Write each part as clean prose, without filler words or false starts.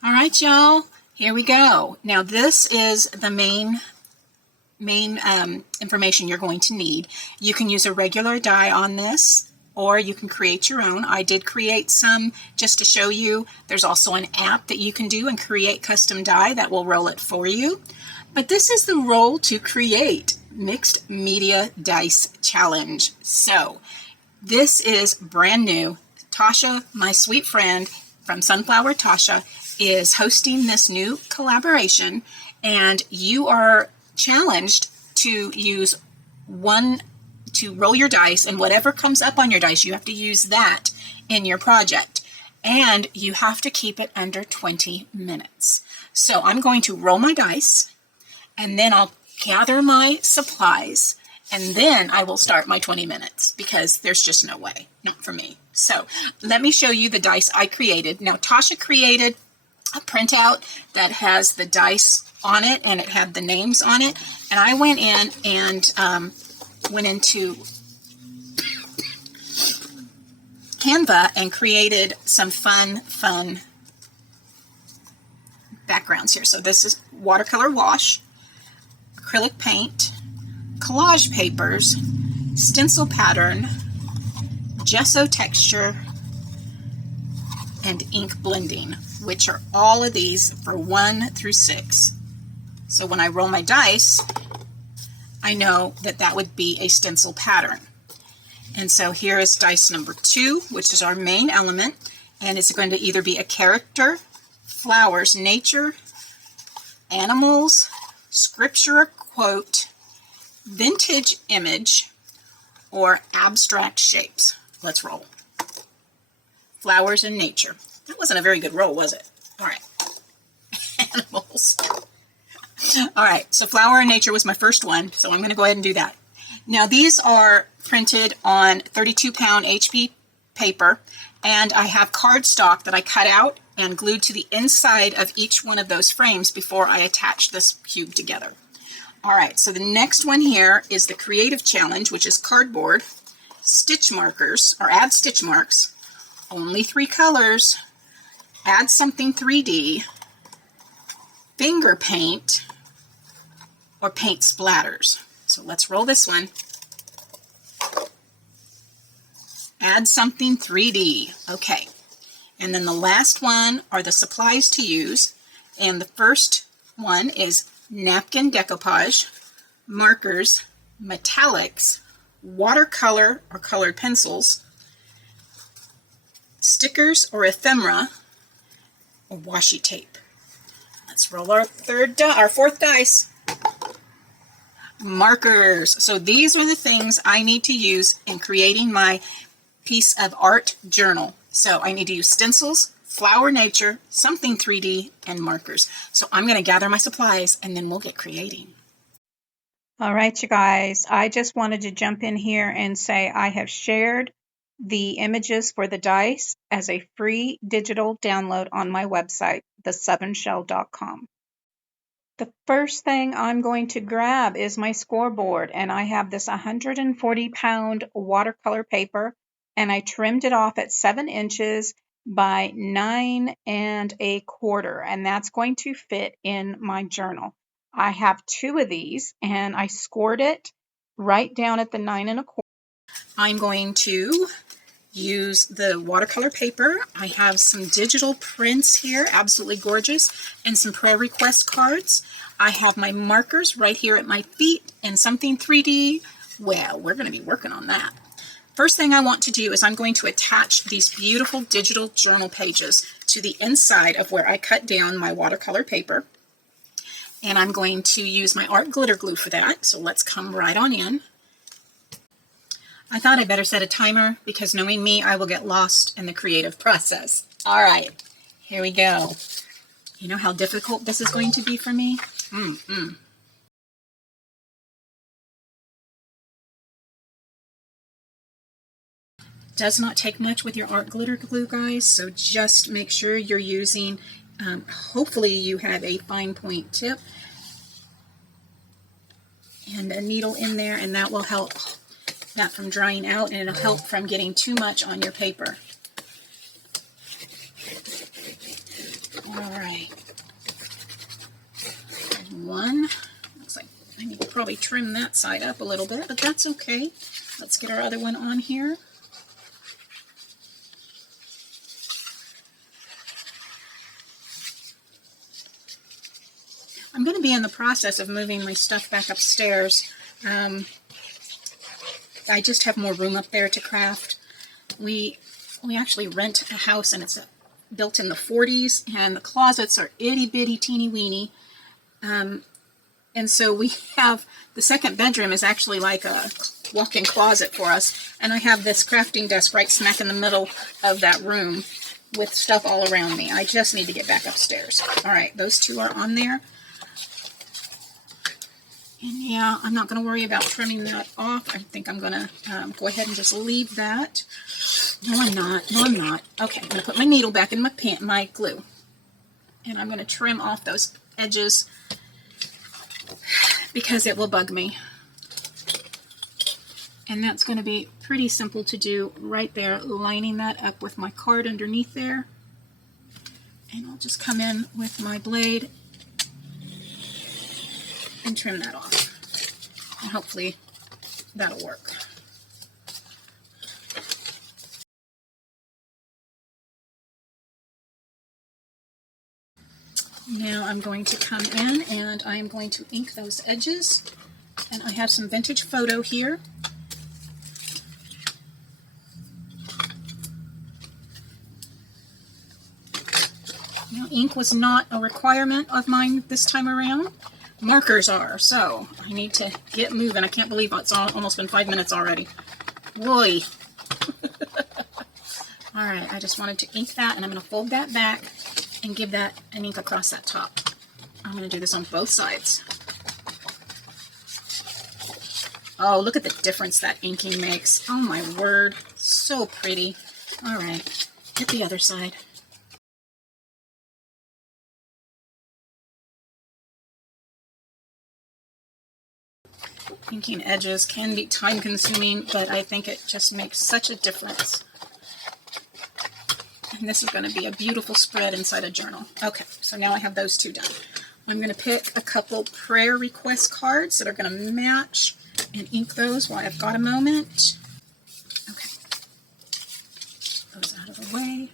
All right, y'all, here we go. Now this is the main information you're going to need. You can use a regular die on this, or you can create your own. I did create some just to show you. There's also an app that you can do and create custom die that will roll it for you. But this is the roll to create Mixed Media Dice Challenge. So this is brand new. Tasha, my sweet friend from Sunflower Tasha, is hosting this new collaboration, and you are challenged to use to roll your dice, and whatever comes up on your dice, you have to use that in your project, and you have to keep it under 20 minutes. So I'm going to roll my dice, and then I'll gather my supplies, and then I will start my 20 minutes because there's just no way, not for me. So let me show you the dice I created. Now Tasha created a printout that has the dice on it, and it had the names on it, and I went in and went into Canva and created some fun backgrounds here. So this is watercolor wash, acrylic paint, collage papers, stencil pattern, gesso texture, and ink blending, which are all of these for 1 through 6. So when I roll my dice, I know that that would be a stencil pattern. And so here is dice number 2, which is our main element, and it's going to either be a character, flowers, nature, animals, scripture or quote, vintage image, or abstract shapes. Let's roll. Flowers and nature. That wasn't a very good roll, was it? All right. Animals. All right, so flower and nature was my first one, so I'm going to go ahead and do that. Now these are printed on 32-pound HP paper, and I have cardstock that I cut out and glued to the inside of each one of those frames before I attach this cube together. All right, so the next one here is the creative challenge, which is cardboard, stitch markers, or add stitch marks, only 3 colors, add something 3D, finger paint, or paint splatters. So let's roll this one. Add something 3D. Okay. And then the last one are the supplies to use. And the first one is napkin decoupage, markers, metallics, watercolor or colored pencils, stickers or ephemera, or washi tape. Let's roll our fourth dice. Markers. So these are the things I need to use in creating my piece of art journal. So I need to use stencils, flower nature, something 3D, and markers. So I'm going to gather my supplies and then we'll get creating. All right, you guys, I just wanted to jump in here and say I have shared the images for the dice as a free digital download on my website, the7shell.com. The first thing I'm going to grab is my scoreboard, and I have this 140-pound watercolor paper, and I trimmed it off at 7 inches by 9 1/4, and that's going to fit in my journal. I have 2 of these, and I scored it right down at the 9 1/4. I'm going to use the watercolor paper. I have some digital prints here, absolutely gorgeous, and some prayer request cards. I have my markers right here at my feet and something 3D. Well, we're going to be working on that. First thing I want to do is I'm going to attach these beautiful digital journal pages to the inside of where I cut down my watercolor paper. And I'm going to use my art glitter glue for that. So let's come right on in. I thought I'd better set a timer because knowing me, I will get lost in the creative process. All right, here we go. You know how difficult this is going to be for me? Does not take much with your art glitter glue, guys, so just make sure you're using, hopefully you have a fine point tip and a needle in there, and that will help that from drying out, and it'll help from getting too much on your paper. All right. One. Looks like I need to probably trim that side up a little bit, but that's okay. Let's get our other one on here. I'm going to be in the process of moving my stuff back upstairs. I just have more room up there to craft. We actually rent a house, and it's built in the 40s, and the closets are itty bitty teeny weeny. And so we have, the second bedroom is actually like a walk-in closet for us, and I have this crafting desk right smack in the middle of that room with stuff all around me. I just need to get back upstairs. All right, those two are on there. And yeah, I'm not going to worry about trimming that off. I think I'm going to go ahead and just leave that. No, I'm not. No, I'm not. Okay, I'm going to put my needle back in my glue. And I'm going to trim off those edges because it will bug me. And that's going to be pretty simple to do right there, lining that up with my card underneath there. And I'll just come in with my blade and trim that off. And hopefully that'll work. Now I'm going to come in and I'm going to ink those edges. And I have some vintage photo here. Now, ink was not a requirement of mine this time around. Markers are, so I need to get moving. I can't believe it's almost been 5 minutes already. Boy. All right, I just wanted to ink that, and I'm going to fold that back and give that an ink across that top. I'm going to do this on both sides. Oh, look at the difference that inking makes. Oh my word, so pretty. All right, get the other side. Inking edges can be time consuming, but I think it just makes such a difference. And this is going to be a beautiful spread inside a journal. Okay, so now I have those two done. I'm going to pick a couple prayer request cards that are going to match and ink those while I've got a moment. Okay, those out of the way.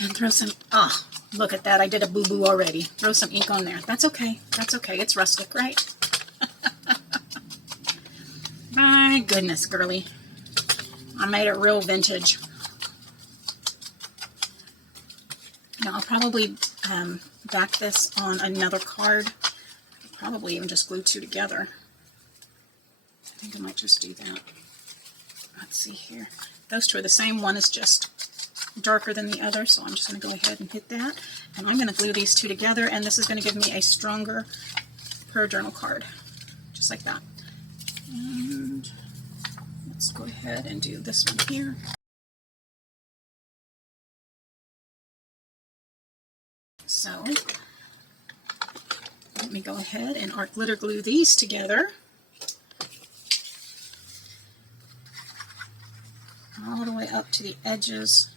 And throw some, look at that, I did a boo-boo already. Throw some ink on there. That's okay, it's rustic, right? My goodness, girly. I made it real vintage. Now I'll probably back this on another card. Probably even just glue two together. I think I might just do that. Let's see here. Those two are the same. One is just darker than the other, so I'm just going to go ahead and hit that. And I'm going to glue these two together, and this is going to give me a stronger prayer journal card. Just like that. And let's go ahead and do this one here. So let me go ahead and art glitter glue these together. All the way up to the edges.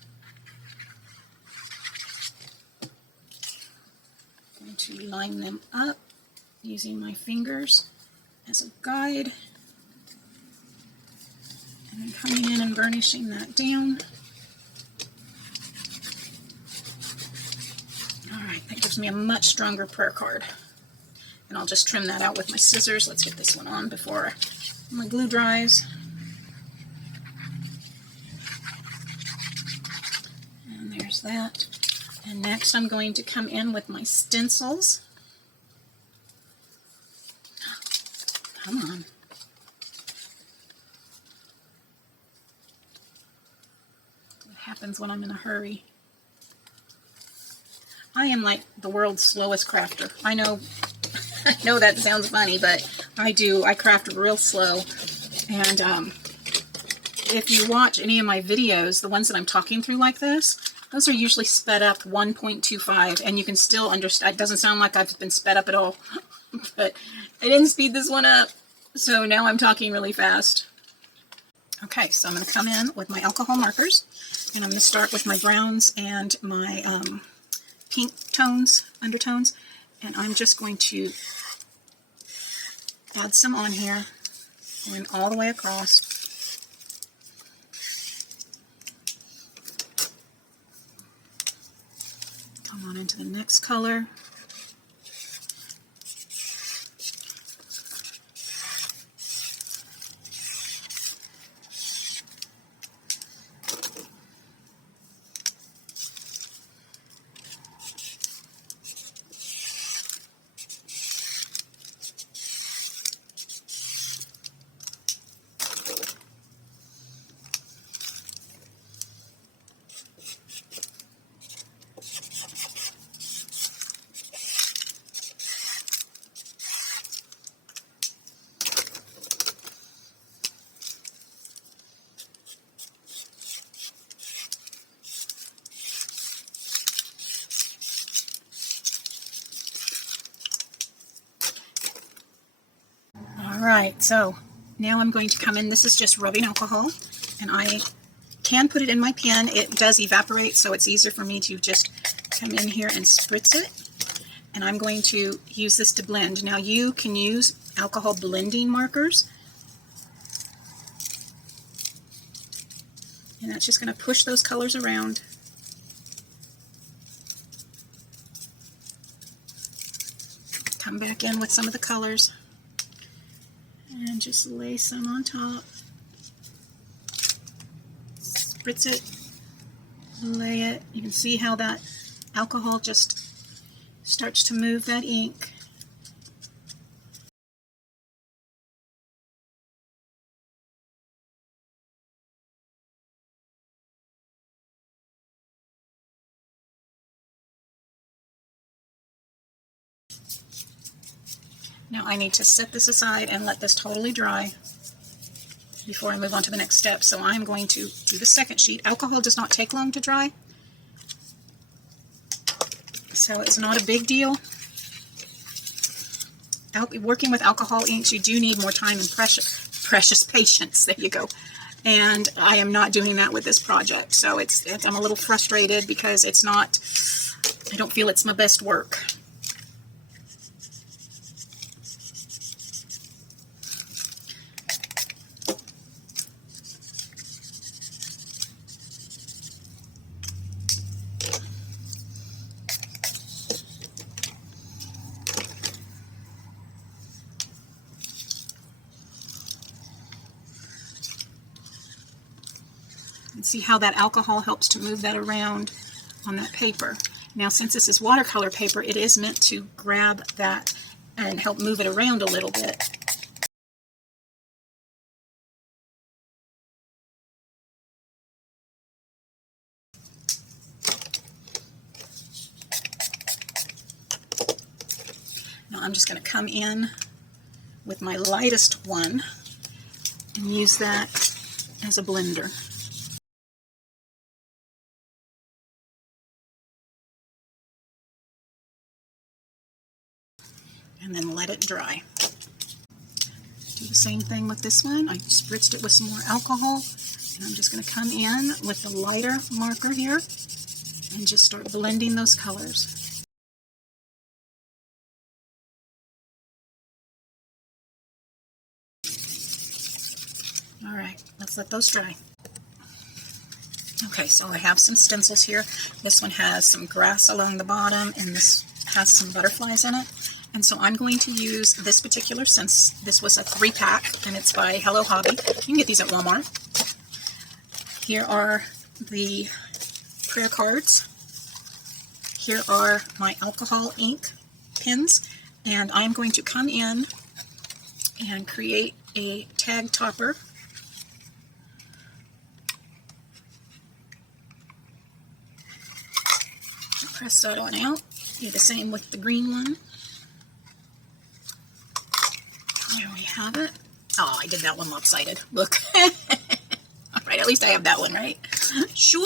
I'm going to line them up using my fingers as a guide. And then coming in and burnishing that down. Alright, that gives me a much stronger prayer card. And I'll just trim that out with my scissors. Let's get this one on before my glue dries. And there's that. And next I'm going to come in with my stencils. Come on. What happens when I'm in a hurry? I am like the world's slowest crafter. I know that sounds funny, but I do. I craft real slow. And if you watch any of my videos, the ones that I'm talking through like this, those are usually sped up 1.25, and you can still understand. It doesn't sound like I've been sped up at all, but I didn't speed this one up, so now I'm talking really fast. Okay, so I'm going to come in with my alcohol markers, and I'm going to start with my browns and my pink tones, undertones, and I'm just going to add some on here, going all the way across. Come on into the next color. Alright, so now I'm going to come in. This is just rubbing alcohol, and I can put it in my pen. It does evaporate, so it's easier for me to just come in here and spritz it. And I'm going to use this to blend. Now you can use alcohol blending markers, and that's just going to push those colors around. Come back in with some of the colors and just lay some on top. Spritz it, lay it. You can see how that alcohol just starts to move that ink. Now I need to set this aside and let this totally dry before I move on to the next step. So I'm going to do the second sheet. Alcohol does not take long to dry, so it's not a big deal. Working with alcohol inks, you do need more time and precious patience. There you go. And I am not doing that with this project, so I'm a little frustrated because it's not, I don't feel it's my best work. And see how that alcohol helps to move that around on that paper. Now, since this is watercolor paper, it is meant to grab that and help move it around a little bit. Now I'm just going to come in with my lightest one and use that as a blender. And then let it dry. Do the same thing with this one. I spritzed it with some more alcohol, and I'm just going to come in with the lighter marker here and just start blending those colors. Alright, let's let those dry. Okay, so I have some stencils here. This one has some grass along the bottom, and this has some butterflies in it. And so I'm going to use this particular, since this was a 3-pack, and it's by Hello Hobby. You can get these at Walmart. Here are the prayer cards. Here are my alcohol ink pins, and I'm going to come in and create a tag topper. Press that on out. Do the same with the green one. There we have it. Oh, I did that one lopsided. Look. All right, at least I have that one, right? Sure.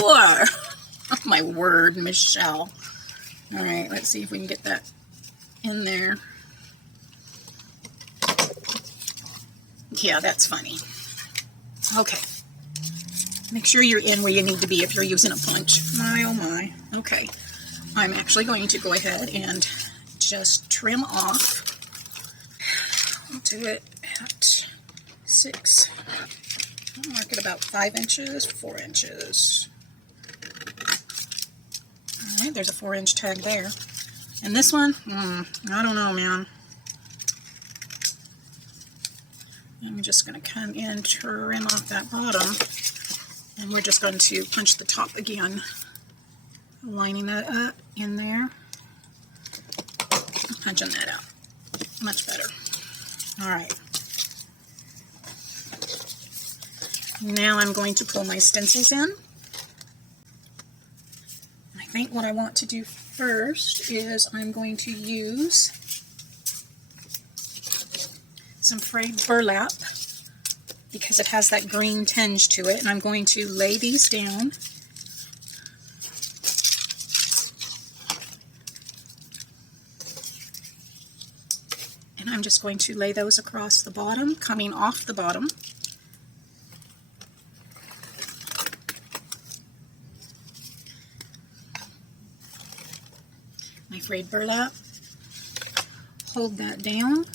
Oh, my word, Michelle. All right, let's see if we can get that in there. Yeah, that's funny. Okay. Make sure you're in where you need to be if you're using a punch. My, oh my. Okay. I'm actually going to go ahead and just trim off. I'll do it at 6. I'll mark it about 5 inches, 4 inches. Alright, there's a 4-inch tag there. And this one, I don't know, man. I'm just going to come in, trim off that bottom, and we're just going to punch the top again, lining that up in there, punching that out. Much better. Alright. Now I'm going to pull my stencils in. I think what I want to do first is I'm going to use some frayed burlap because it has that green tinge to it, and I'm going to lay these down. And I'm just going to lay those across the bottom, coming off the bottom. My frayed burlap, hold that down.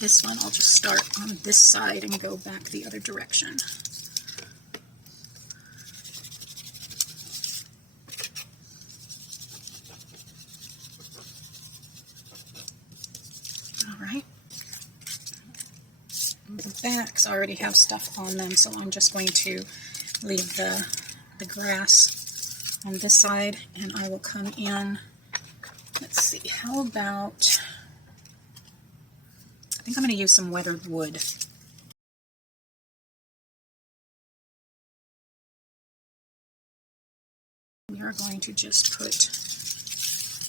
This one I'll just start on this side and go back the other direction. Alright. The backs already have stuff on them, so I'm just going to leave the grass on this side, and I will come in. Let's see, how about, I think I'm going to use some weathered wood. We are going to just put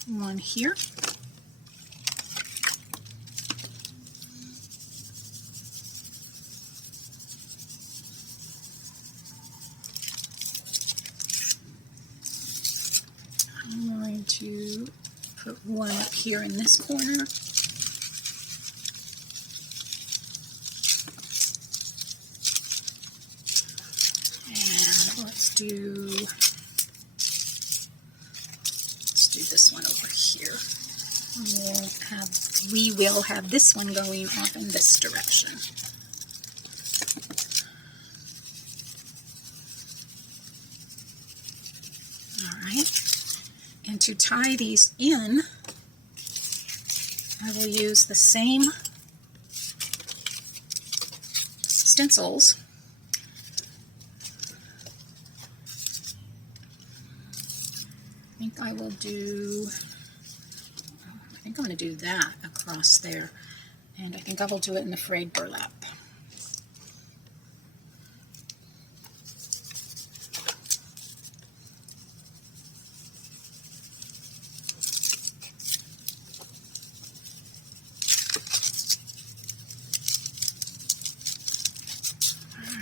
one here. I'm going to put one up here in this corner. Let's do this one over here. We will have this one going off in this direction. Alright, and to tie these in, I will use the same stencils. I think I will do, I think I'm going to do that across there, and I think I will do it in the frayed burlap.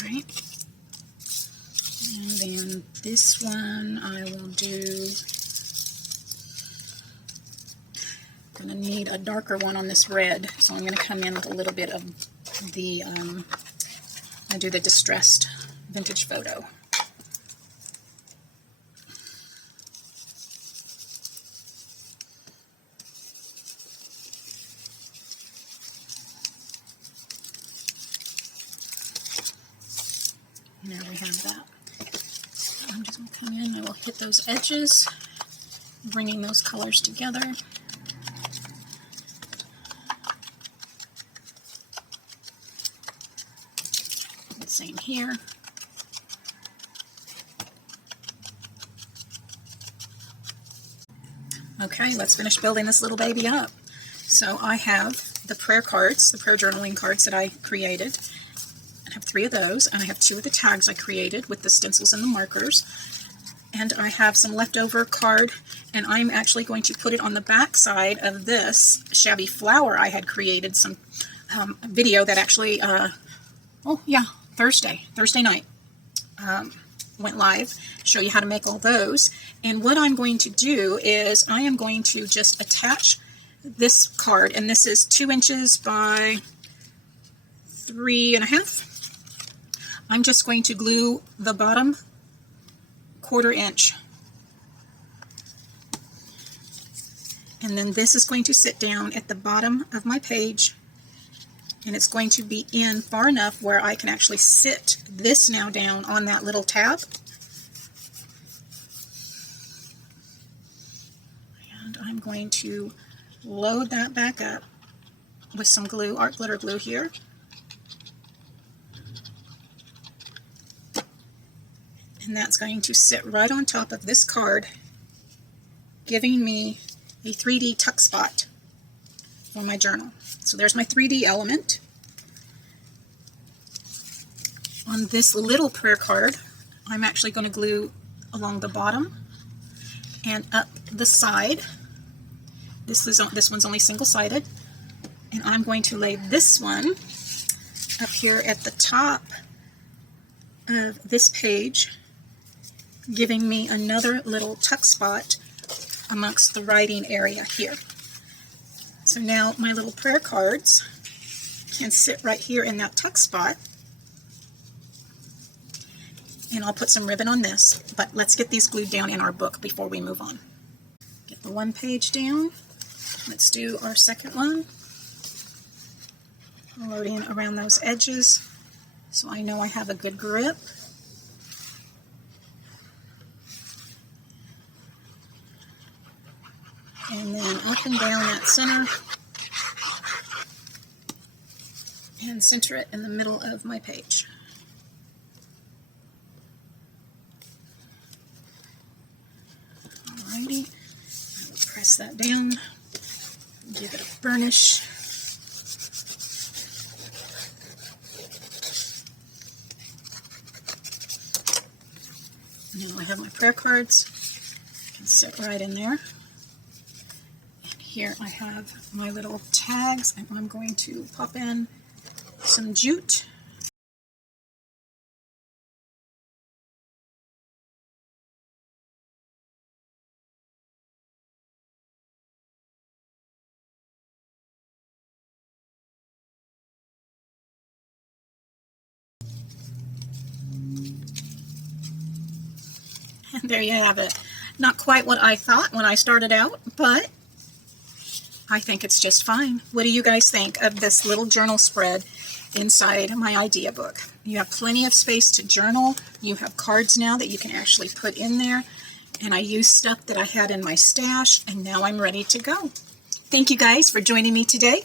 Alright, and then this one I will do, I'm going to need a darker one on this red, so I'm going to come in with a little bit of the, I do the distressed vintage photo. There we have that. So I'm just going to come in, I will hit those edges, bringing those colors together. Same here. Okay, let's finish building this little baby up. So I have the prayer cards, the pro journaling cards that I created. I have 3 of those, and I have 2 of the tags I created with the stencils and the markers. And I have some leftover card, and I'm actually going to put it on the back side of this shabby flower I had created, some video that actually, oh yeah, Thursday night. went live, show you how to make all those. And what I'm going to do is I am going to just attach this card, and this is 2 inches by 3.5. I'm just going to glue the bottom 1/4 inch. And then this is going to sit down at the bottom of my page, and it's going to be in far enough where I can actually sit this now down on that little tab. And I'm going to load that back up with some glue, art glitter glue here. And that's going to sit right on top of this card, giving me a 3D tuck spot for my journal. So there's my 3D element. On this little prayer card, I'm actually going to glue along the bottom and up the side. This one's only single-sided, and I'm going to lay this one up here at the top of this page, giving me another little tuck spot amongst the writing area here. So now my little prayer cards can sit right here in that tuck spot. And I'll put some ribbon on this, but let's get these glued down in our book before we move on. Get the one page down. Let's do our second one. Loading around those edges so I know I have a good grip. And then up and down that center, and center it in the middle of my page. Alrighty, I will press that down, give it a burnish. Now I have my prayer cards, I can sit right in there. Here I have my little tags, and I'm going to pop in some jute. And there you have it. Not quite what I thought when I started out, but I think it's just fine. What do you guys think of this little journal spread inside my idea book? You have plenty of space to journal. You have cards now that you can actually put in there. And I used stuff that I had in my stash, and now I'm ready to go. Thank you guys for joining me today.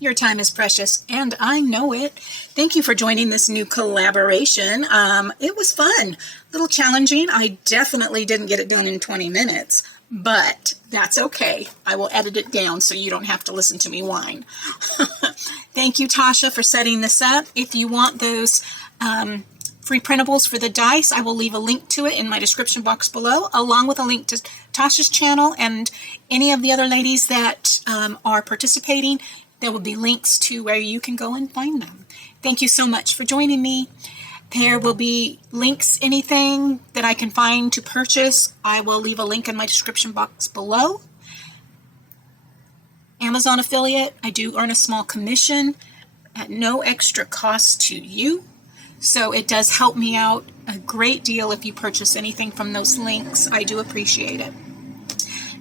Your time is precious, and I know it. Thank you for joining this new collaboration. It was fun, a little challenging. I definitely didn't get it done in 20 minutes. But that's okay. I will edit it down so you don't have to listen to me whine. Thank you, Tasha, for setting this up. If you want those free printables for the dice, I will leave a link to it in my description box below, along with a link to Tasha's channel and any of the other ladies that are participating. There will be links to where you can go and find them. Thank you so much for joining me. There will be links, anything that I can find to purchase. I will leave a link in my description box below. Amazon affiliate, I do earn a small commission at no extra cost to you. So it does help me out a great deal if you purchase anything from those links. I do appreciate it.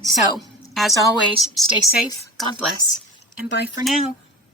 So, as always, stay safe, God bless, and bye for now.